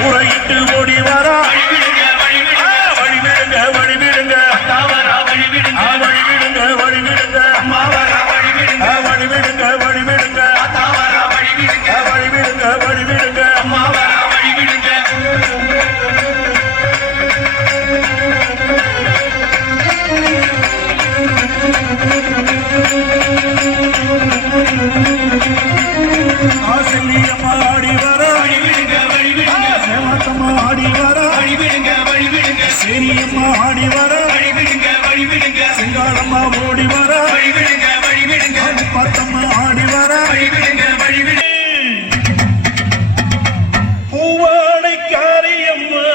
ஊரையிட்டு ஓடி வரா வழிவிடுங்க வழிவிடுங்க வழிவிடுங்க வழிவிடுங்க வழிவிடுங்க வழிவிடுங்க வழிவிடுங்க வழிவிடுங்க ஆசிரியம்மா ஆடி வர சேவத்தம்மா ஆடி வர சேரியம்மா ஆடி வர செங்காலம்மா ஓடி வர பத்தம்மா ஆடி வர பூவாடை காரியம்மா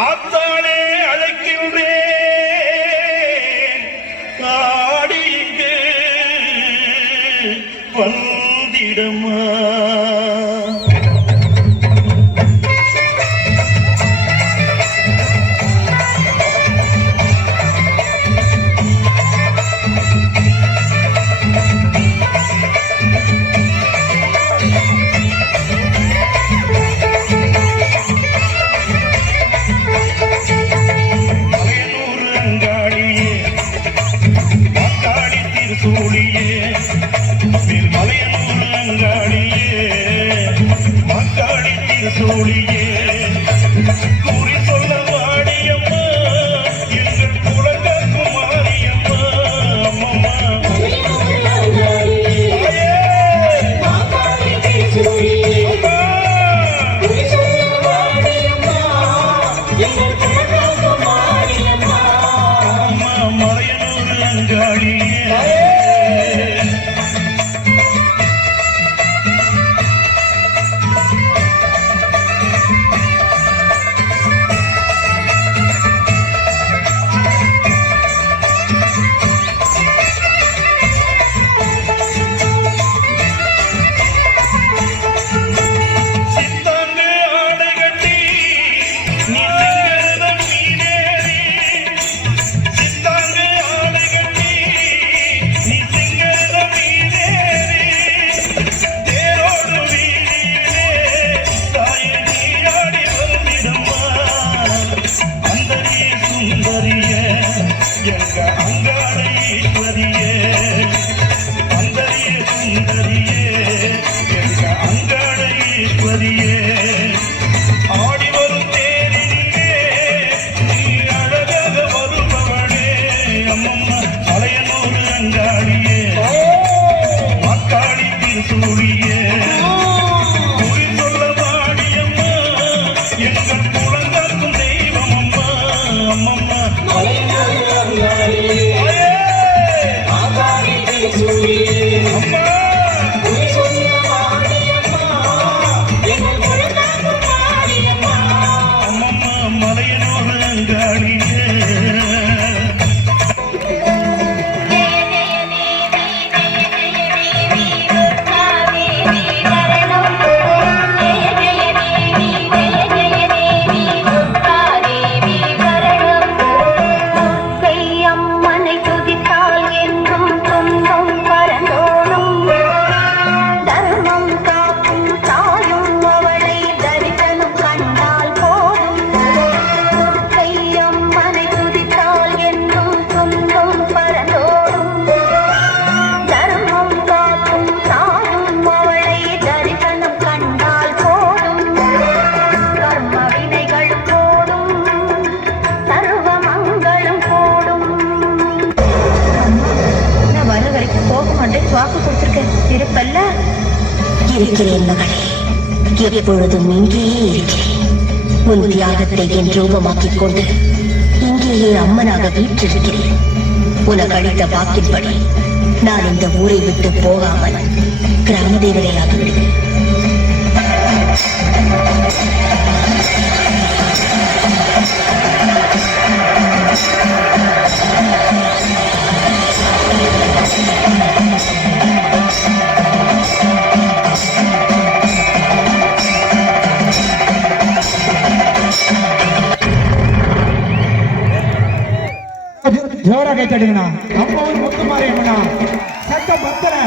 ஆத்தாளே அழைக்கின்றேன் காடிக்கு வந்திடமா சூழியே கூறி சொல்ல வாடியம்மா எங்கள் குலங்க குமாரியம்மா அம்மம்மா மலையனூர் அங்காடியே ஆடி வரும் தேரிலே நீ அழகாக வருபவனே அம்மம்மா மலையனூர் அங்காடியே மக்காளி திருசூழியே குறி சொல்ல வாடியம்மா எங்கள் குலங்காக்கும் தெய்வம் அம்மா அம்மம்மா மலையனூர் அங்காடியே அம்மா இருக்கிறேன் மகளே, எப்பொழுதும் இங்கேயே இருக்கிறேன். உன் தியாகத்தை என் ரூபமாக்கிக் கொண்டு இங்கேயே அம்மனாக வீற்றிருக்கிறேன். உனக்கு அளித்த வாக்கின்படி நான் இந்த ஊரை விட்டு போகாமல் கிராம தேவதையாக விடுவேன். ಜೋರಾಗಿ ಚಡಿಗಣ ಅಮ್ಮ ಮುತ್ತು ಮಾರಿ ಅಮ್ಮನ ಸತ್ತ ಬರ್ತಾರೆ.